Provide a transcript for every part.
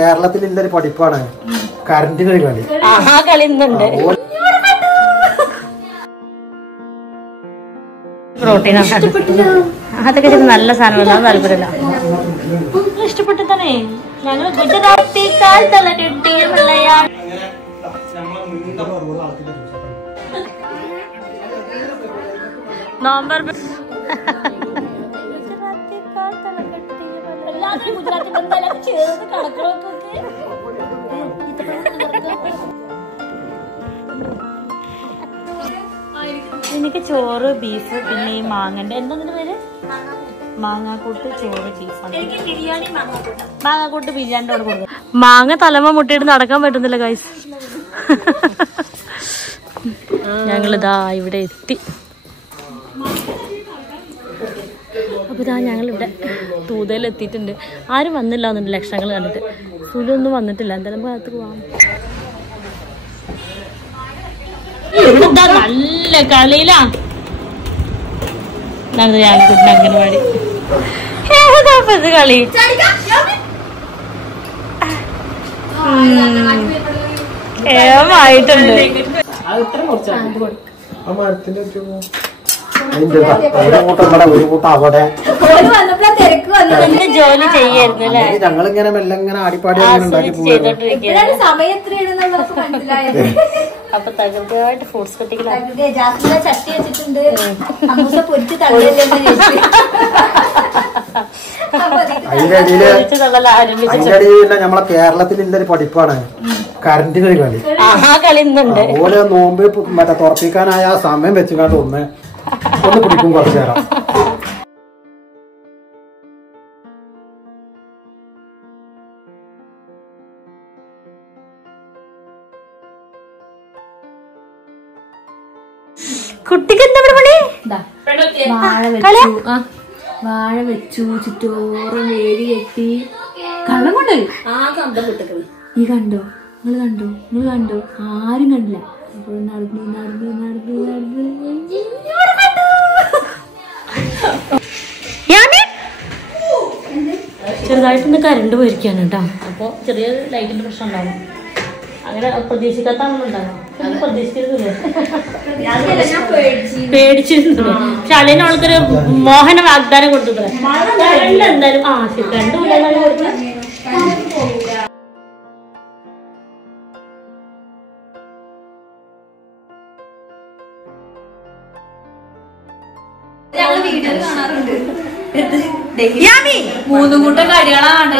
കേരളത്തിലുള്ളൊരു പഠിപ്പാണ് current കളി. കളി ഇന്നുണ്ട്. പ്രോട്ടീൻ അതൊക്കെ നല്ല സാധനമല്ല, താല്പര്യമില്ല. ഇഷ്ടപ്പെട്ടു തന്നെ ഞങ്ങൾ ഗുജറാത്തിക്കാൽ തല കെട്ടിയ പിള്ളയാണ്. നവംബർ ഗുജറാത്തി ബന്ധം ചേർന്ന് കടക്കളൊക്കെ എനിക്ക് ചോറ് ബീഫ് പിന്നെ ഈ മാങ്ങന്റെ എന്താ പേര് മാങ്ങാക്കൂട്ട് ചോറ് ബീഫാണ്. മാങ്ങാക്കൂട്ട് ബിരിയാണിന്റെ അവിടെ കൊടുക്കും. മാങ്ങ തലമ മുട്ടിയിട്ട് നടക്കാൻ പറ്റുന്നില്ല ഗൈസ്. ഞങ്ങളിതാ ഇവിടെ എത്തി. അപ്പൊ ഇതാ ഞങ്ങളിവിടെ തൂതയിൽ എത്തിയിട്ടുണ്ട്. ആരും വന്നില്ല എന്നുണ്ട് ലക്ഷങ്ങൾ കണ്ടിട്ട്. സുലൊന്നും വന്നിട്ടില്ല. എന്തായാലും ഭാഗത്ത് പോവാം. ഇവിടെ നല്ല കളിയിലാ അംഗൻവാടി കളി. ഏമായിട്ടുണ്ട്. ജോലി ചെയ്യായിരുന്നു അല്ലേ? ഞങ്ങളിങ്ങനെ മെല്ലെ ആടിപ്പാടി അപ്പൊ തകൃതിയായിട്ട് ഫ്രൂട്ട്സ് കട്ടിങ്ങിലാണ്. നമ്മളെ കേരളത്തിലുള്ളൊരു പഠിപ്പാണ് കറണ്ട് കളി. കളി ഇന്നുണ്ട്. അതുപോലെ നോമ്പ് മറ്റേ തുറപ്പിക്കാനായ ആ സമയം വെച്ചുകൊണ്ട് ഒന്ന് പിടിക്കും കുറച്ചു നേരം. കുട്ടിക്ക് എന്താ പണി? വാഴ വെച്ചു, ചുറ്റോറും വേലി കെട്ടി കള്ളം കൊണ്ടുപോയി. ഈ കണ്ടോ? നിങ്ങൾ കണ്ടോ? ആരും കണ്ടില്ല. അപ്പോൾ നടന്നു ചെറുതായിട്ടൊന്ന് കരണ്ട് പോയിരിക്കാണ് കേട്ടോ. അപ്പോൾ ചെറിയ ലൈറ്റിന്റെ പ്രശ്നം ഉണ്ടാവും. അങ്ങനെ പ്രതീക്ഷിക്കാത്താണുണ്ടാകും. പ്രതീക്ഷിക്കരുതല്ലേ? പേടിച്ചിരുന്നു. പക്ഷെ അളിയന് ആൾക്കൊരു മോഹന വാഗ്ദാനം കൊടുത്തിട്ടുണ്ട്. കരണ്ട് എന്തായാലും ശരി കണ്ടുപിടിക്കാൻ കൊടുത്തു. മൂന്നും കൂട്ടം കടികളാണ്.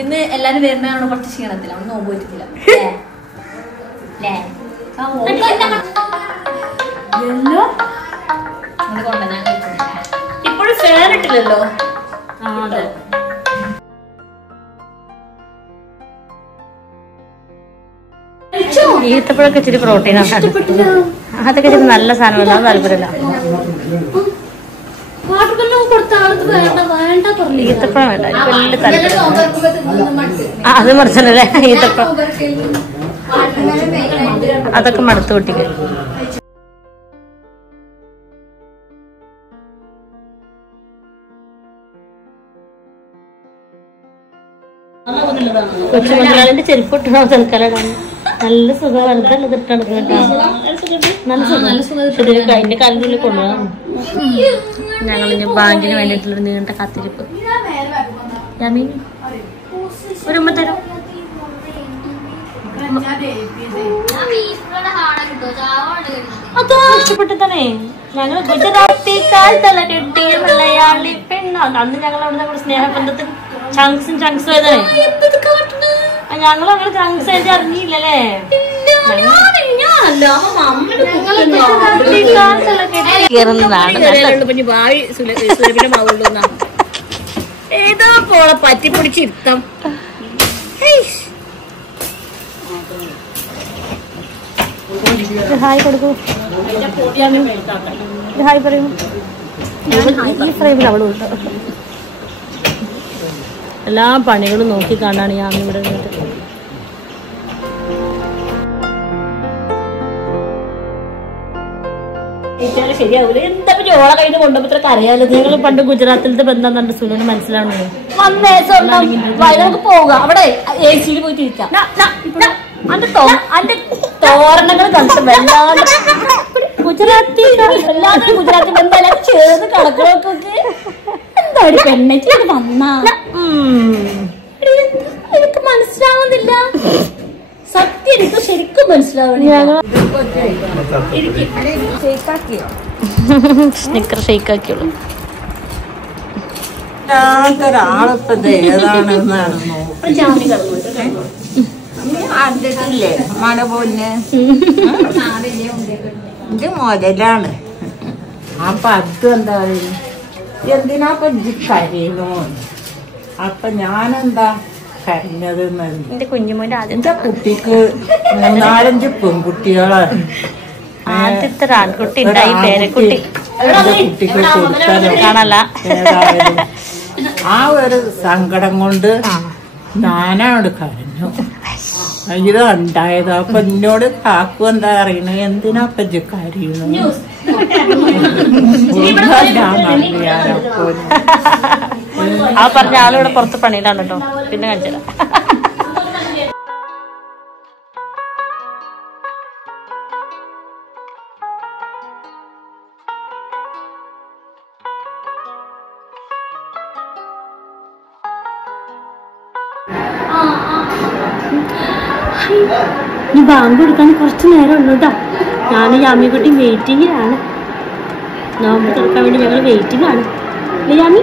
ഇന്ന് എല്ലാരും വരുന്നതാണ് കുറച്ച് ക്ഷീണത്തില്ല. ഒന്നും നോമ്പ് പറ്റില്ല. ഇപ്പോഴും ഫാൻ ഇട്ടില്ലല്ലോ. ഈത്തപ്പഴൊക്കെ ഇച്ചിരി പ്രോട്ടീനാണ്. അതൊക്കെ ഇച്ചിരി നല്ല സാധനമല്ല, താല്പര്യമില്ല. ഈത്തപ്പഴം വേണ്ട, വലിയ താല്പര്യം. അത് മറിച്ചല്ലേ ഈത്തപ്പഴം. അതൊക്കെ മടുത്തു കുട്ടിക്ക്. കൊച്ചു മുതലാളിന്റെ ചെരുപ്പ് ഇട്ടോ തൽക്കാലം. നല്ല സുഖം. വെറുതെ ഇട്ടിട്ടാണ് നല്ല സുഖം. അതിന്റെ കാലിനുള്ളിൽ കൊണ്ടുപോകാം. ഞങ്ങളിനി ബാങ്കിന് വേണ്ടിയിട്ടുള്ളൊരു നീണ്ട കാത്തിരിപ്പ്. യാമി ഒരു ഉമ്മ തരും. അതോ ഇഷ്ടപ്പെട്ടു തന്നെ ഞങ്ങൾ ഗുജറാത്തിക്കാൽ തല കെട്ടിയ മലയാളി പെണ്ണാണ്. അന്ന് ഞങ്ങൾ അവിടെ നമ്മുടെ സ്നേഹബന്ധത്തിൽ ചങ്ക്സും ആയതാണ്. ഞങ്ങൾ അങ്ങനെ ചങ്ക്സ് ആയിട്ട് അറിഞ്ഞില്ലല്ലേ? ഏതോ പോളെ പറ്റിപ്പൊടിച്ചിരുത്തം. ഹായ് കൊടുക്കൂ. ഹായ് പറയൂ. ഈ ഫ്രെയിമിൽ അവള് എല്ലാ പണികളും നോക്കി കാണാണ് ഞാൻ ഇവിടെ നിന്നിട്ട്. ശരിയാവൂല. എന്താ ചോള കയ്യിൽ കൊണ്ടുപോ ഇത്ര കരയാലോ. നിങ്ങൾ പണ്ട് ഗുജറാത്തിലത്തെ ബന്ധം കണ്ട് സുലുവിന് മനസ്സിലാവുന്നത്. വന്നേ സ്വർണ്ണം നമുക്ക് പോവുക. അവിടെ AC പോയി തിരിക്കാം. അന്റെ തോരണങ്ങൾ കണ്ടു വല്ലാതെ ഗുജറാത്തി എല്ലാവരും ഗുജറാത്തി ബന്ധം ചേർന്ന് കടകളൊക്കെ എന്താ ഒരു പെണ്ണേക്ക് വന്നാ എനിക്ക് മനസ്സിലാവുന്നില്ല. സത്യം എനിക്ക് ശരിക്കും മനസ്സിലാവുന്നില്ല. സ്നിക്കർ ഷെയ്ക്കാക്കിയുള്ളൂ. അറിഞ്ഞിട്ടില്ലേ മഴ പോന്നെ ഇത് മുതലാണ്. അപ്പൊ അതെന്താ എന്തിനാപ്പൊ കരയുന്നു? അപ്പൊ ഞാനെന്താ കരഞ്ഞത്? എന്റെ കുഞ്ഞുമോന്റെ എന്റെ കുട്ടിക്ക് 4-5 പെൺകുട്ടികളാണ്. ആദ്യത്തെ ആൺകുട്ടി ഉണ്ടായി പേരക്കുട്ടി. എന്റെ കുട്ടിക്ക് കാണല്ല. ഏതായാലും ആ ഒരു സങ്കടം കൊണ്ട് ഞാനോട് കരഞ്ഞു. ഇത് ഉണ്ടായത്. അപ്പൊ എന്നോട് കാക്കു എന്താ അറിയണ? എന്തിനാ പറ്റി കരയുന്നു? ആ പറഞ്ഞ ആളിവിടെ പുറത്ത് പണിയിലാണ് കേട്ടോ. പിന്നെ കാണിച്ചതാ. ഈ ബാങ്ക് കൊടുക്കാൻ കുറച്ച് നേരം ഉള്ളൂ കേട്ടോ. ഞാൻ യാമിക്കുട്ടി വെയിറ്റിംഗിലാണ്. നോമ്പ് തുറക്കാൻ വേണ്ടി ഞങ്ങൾ വെയിറ്റിംഗ് ആണ്. യാമി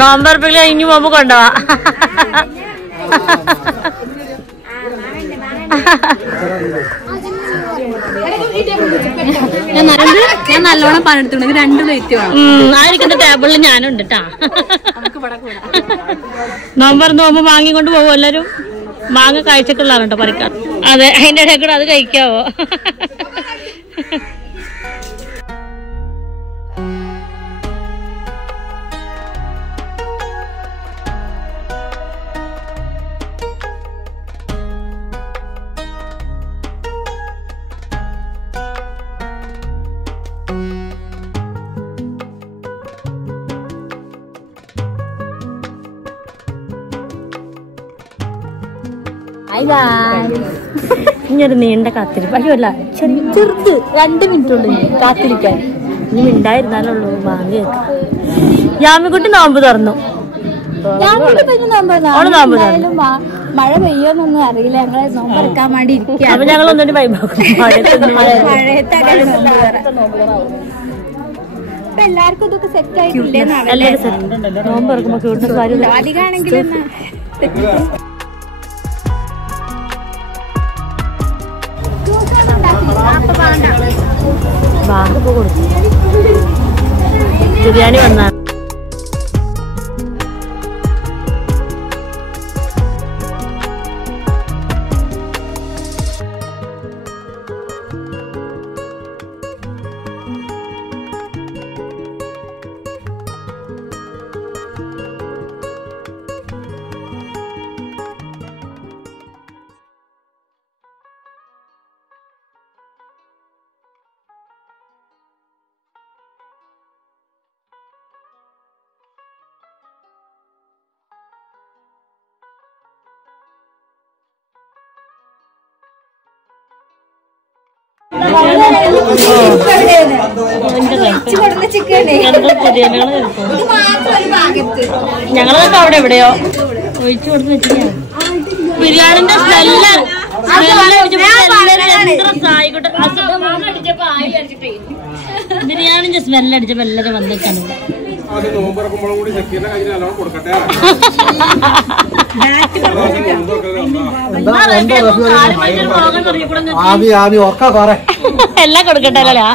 നോമ്പറപ്പിൽ കഴിഞ്ഞു പോകുമ്പോ കൊണ്ടുപോവാ. ഞാൻ നല്ലോണം പണിയെടുത്തുണ്ടെങ്കിൽ 2 പ്ലേറ്റ് വേണം. ആയിരിക്കുന്ന ടേബിളിൽ ഞാനുണ്ട് കേട്ടാ. നോമ്പറന്ന് പോകുമ്പോ വാങ്ങിക്കൊണ്ട് പോകും എല്ലാരും. മാങ്ങ കാഴ്ചക്കുള്ളതാണ് കേട്ടോ പറിക്കാൻ. അതെ, അതിന്റെ ഇടയിൽ കൂടെ അത് കഴിക്കാവോ? ഇനിയൊരു നീണ്ട കാത്തിരിപ്പ്. അയ്യോ അല്ല, ചെറുത് 2 മിനിറ്റ് ഉള്ളു കാത്തിരിക്കാൻ. ഇനി മിണ്ടായിരുന്നാലുള്ളൂ വാങ്ങി. യാമിക്കുട്ടി നോമ്പ് തുറന്നു. മഴ പെയ്യോന്നൊന്നും അറിയില്ല. ഞങ്ങള് നോമ്പെടുക്കാൻ വേണ്ടി ഇരിക്കുക. അപ്പൊ ഞങ്ങൾ ഒന്നുകൂടി വൈബാക്കും. എല്ലാവർക്കും ഇതൊക്കെ സെറ്റ് ആയിട്ടില്ലേ? നോമ്പ് തുറക്കുമ്പോ ക്യൂട്ട്നെസ് കാര്യം അധികമാണെങ്കിലും ബാങ്ക് ഇപ്പൊ കൊടുത്തു. ബിരിയാണി വന്നാ ഞങ്ങളൊക്കെ അവിടെ എവിടെയോ ഒഴിച്ചു കൊടുത്ത് വെച്ചിരിക്കുകയാണ്. ബിരിയാണിന്റെ ബിരിയാണിന്റെ സ്മെല്ലടിച്ചപ്പോ എല്ലാരും വന്നേക്കാണ്. ആവി ആവി ഓർക്കാ പറ എല്ലാം കൊടുക്കട്ടെ അല്ലേ?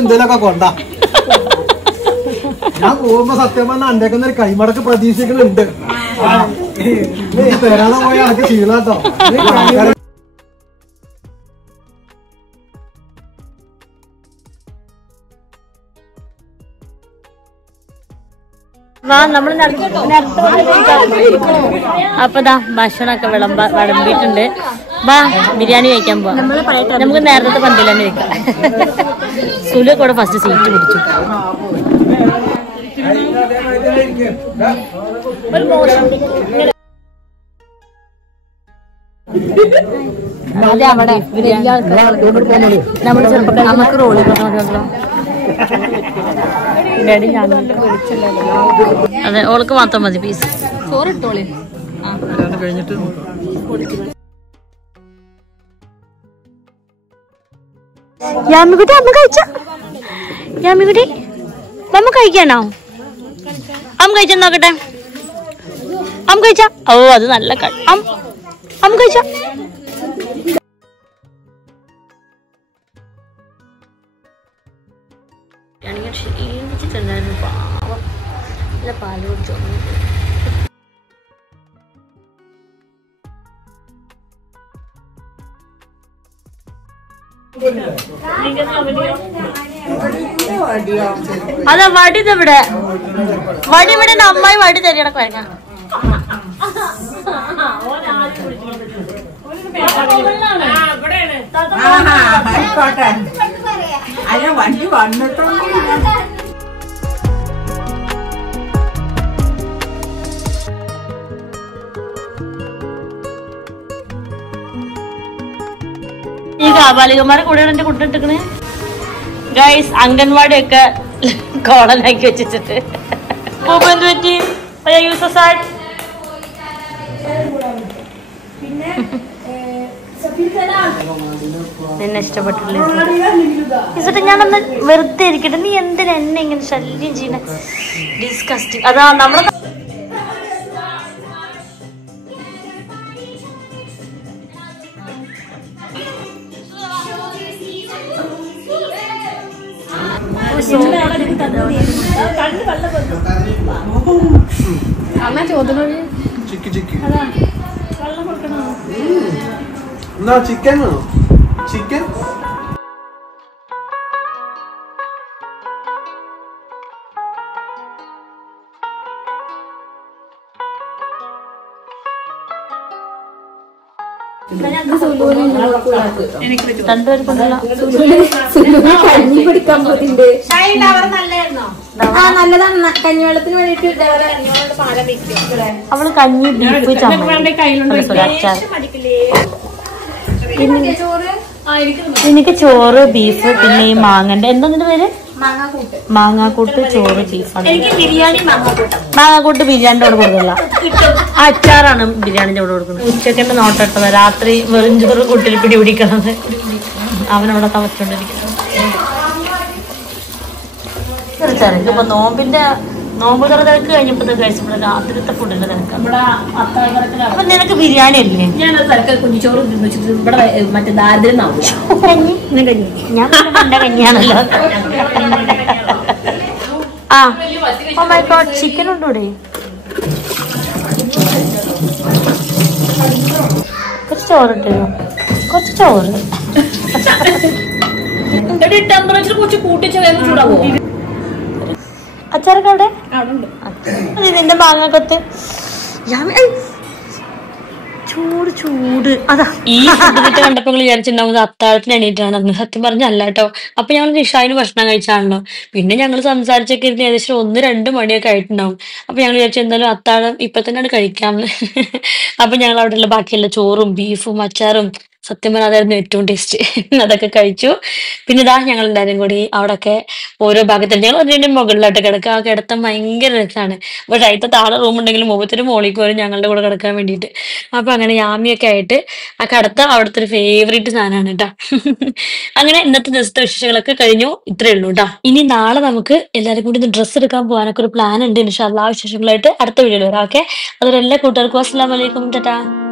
എന്തേലൊക്കെ കൊണ്ട ഞാൻ പോകുമ്പോ സത്യം പറഞ്ഞ അന്റേക്കുന്ന ഒരു കൈമടക്ക് പ്രതീക്ഷിക്കുന്നുണ്ട്. തരാതെ പോയാൽ എനിക്ക് ശീലാട്ടോ. നമ്മള് അപ്പൊ ഭക്ഷണമൊക്കെ വിളമ്പിട്ടുണ്ട്. വാ ബിരിയാണി കഴിക്കാൻ പോവാം. നമുക്ക് നേരത്തെ പന്തിൽ തന്നെ വെക്കാം. സുലു കൂടെ ഫസ്റ്റ് സീറ്റ് പിടിച്ചു. അതെ അവിടെ നമ്മള് ചെറുപ്പം നമുക്ക് റോളി അതെ ഓൾക്ക് മാത്രം മതി പീസ്. ചോറിട്ടോളി. കഴിഞ്ഞിട്ട് യാമിക്കുട്ടി അമ്മ കഴിച്ച യാമിക്കുട്ടി അമ്മ കഴിക്കാണോ? അമ്മ കഴിച്ച നോക്കട്ടെ. അമ്മ കഴിച്ച ഓ അത് നല്ല അമ്മ കഴിച്ച ക്ഷീണിച്ചിട്ടുണ്ടായിരുന്നു. പാവം നല്ല പാല് കുടിച്ചോ. അതാ വടി ഇവിടെ വടി ഇവിടെ അമ്മായി വടി തരികടക്ക് വരങ്ങ. വണ്ടി വന്നിട്ടുണ്ട്. ഈ കാബാലികന്മാരെ കൂടെയാണ് എന്റെ കുട്ടിട്ടിക്കണേ. ഗൈസ് അംഗൻവാടി ഒക്കെ കോളനാക്കി വെച്ചിട്ട് എന്ത് പറ്റി? നിന്നെ ഇഷ്ടപ്പെട്ടില്ലേ? ഞാനൊന്ന് വെറുതെ ഇരിക്കട്ടെ. നീ എന്തിനാ എന്നെ ഇങ്ങനെ ശല്യം ചെയ്യണ? ഡിസ്കസ്റ്റിംഗ്. അതാ നമ്മളെ ചിക്കൻ വേണോ? ചിക്കൻ നല്ലതാണ് കഞ്ഞിവെള്ളത്തിന് വേണ്ടിട്ട്. അവള് കഞ്ഞി ബീഫ് അച്ചാർ. എനിക്ക് ചോറ് ബീഫ് പിന്നെ ഈ മാങ്ങന്റെ എന്താ പേര്? മാങ്ങാക്കൂട്ട് ചോറ് ബീഫാണ്. മാങ്ങാക്കൂട്ട് ബിരിയാണിന്റെ അവിടെ കൊടുക്കില്ല. അച്ചാറാണ് ബിരിയാണിന്റെ അവിടെ കൊടുക്കുന്നത്. ഉച്ചക്കെന്റെ നോട്ടിട്ടത് രാത്രി വെറും ചോറ് കുട്ടിൽ പിടി പിടിക്കണത് അവനവിടെ തവച്ചോണ്ടിരിക്കുന്നത്. ഇപ്പൊ നോമ്പ് തുറ തിരക്ക് കഴിഞ്ഞപ്പോ കഴിച്ചപ്പോൾ രാത്രിത്തെ ഫുഡിന്റെ തിരക്കാണ്. അപ്പൊ നിനക്ക് ബിരിയാണി അല്ലേ? ഞാൻ കുഞ്ഞിച്ചോറ് ഇവിടെ മറ്റേ ദാരിദ്ര്യം ഞാൻ പണ്ട കഞ്ഞിയാണല്ലോ. ആ ഓ മൈ ഗോഡ്, ചിക്കൻ ഉണ്ടൂടെ? കുറച്ച് ചോറിട്ടോ, കുറച്ച് ചോറ്. ടെമ്പറേച്ചർ കുറച്ച് കൂട്ടിച്ച ചൂടാവോ? അച്ചാറൊക്കെ അവിടെ നിന്റെ മാങ്ങാക്കൊത്ത് ചൂട് ചൂട്. അതാ ഈ ഫുഡ് കണ്ടപ്പോ വിചാരിച്ചിട്ടുണ്ടാവുന്നത് അത്താഴത്തിന് എണീറ്റാണെന്ന്. സത്യം പറഞ്ഞല്ല കേട്ടോ. അപ്പൊ ഞങ്ങൾ നിഷാന് ഭക്ഷണം കഴിച്ചാണല്ലോ. പിന്നെ ഞങ്ങൾ സംസാരിച്ചൊക്കെ ഇരുന്ന് ഏകദേശം 1-2 മണിയൊക്കെ ആയിട്ടുണ്ടാവും. അപ്പൊ ഞങ്ങൾ വിചാരിച്ചു എന്തായാലും അത്താഴം ഇപ്പൊ തന്നെയാണ് കഴിക്കാമെന്ന്. അപ്പൊ ഞങ്ങൾ അവിടെയുള്ള ബാക്കിയുള്ള ചോറും ബീഫും അച്ചാറും സത്യം പറഞ്ഞാൽ അതായിരുന്നു ഏറ്റവും ടേസ്റ്റ്. അതൊക്കെ കഴിച്ചു. പിന്നെ ഇതാ ഞങ്ങൾ എല്ലാവരും കൂടി അവിടെയൊക്കെ ഓരോ ഭാഗത്തുണ്ട്. ഞങ്ങൾ ഒന്നിനും മുകളിലോട്ട് കിടക്കുക. ആ കിടത്തം ഭയങ്കര രസമാണ്. പക്ഷെ അതിന്റെ താഴെ റൂം ഉണ്ടെങ്കിലും മുഖത്തിന് മോളിക്ക് വരും ഞങ്ങളുടെ കൂടെ കിടക്കാൻ വേണ്ടിയിട്ട്. അപ്പൊ അങ്ങനെ യാമിയൊക്കെ ആയിട്ട് ആ കിടത്തം അവിടുത്തെ ഒരു ഫേവറേറ്റ് സാധനമാണ് കേട്ടോ. അങ്ങനെ ഇന്നത്തെ ദിവസത്തെ വിശേഷങ്ങളൊക്കെ കഴിഞ്ഞു. ഇത്രയേ ഉള്ളൂ കേട്ടോ. ഇനി നാളെ നമുക്ക് എല്ലാവരും കൂടി ഒന്ന് ഡ്രസ്സ് എടുക്കാൻ പോകാനൊക്കെ ഒരു പ്ലാൻ ഉണ്ട്. ഇൻഷാ അല്ലാഹ് വിശേഷങ്ങളായിട്ട് അടുത്ത വീഡിയോയിൽ വരാം. ഓക്കെ, അതുപോലെ എല്ലാ കൂട്ടുകാർക്കും അസ്സലാമു അലൈക്കും. ടാറ്റാ.